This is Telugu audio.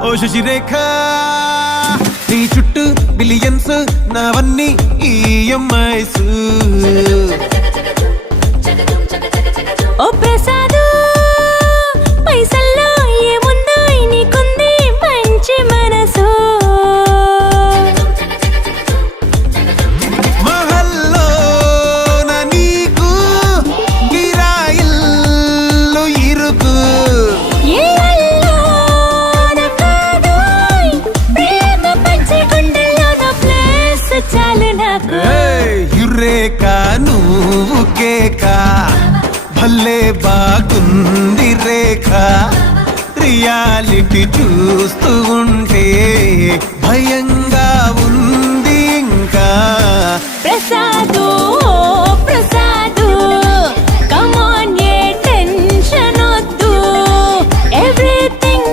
ఓ శశిరేఖ నీ చుట్టూ బిలియన్స్ నావన్నీ ఈఎంఐస్ ఓ ప్రసాదు పైసల్లో ఏముందో నీకుంది మంచి మనసు మహల్లో నా నీకు గిరాయిల్లు ఇరుకు ఇళ్ళల్లో నా కాదోయ్ ప్రేమ పంచే గుండెల్లో నా ప్లేస్ చాలు నాకు యురేక నువ్వు కేక భలే బాగుంది రేఖ రియాలిటీ చూస్తూ ఉంటే భయంగా ఉంది ఇంకా ప్రసాదు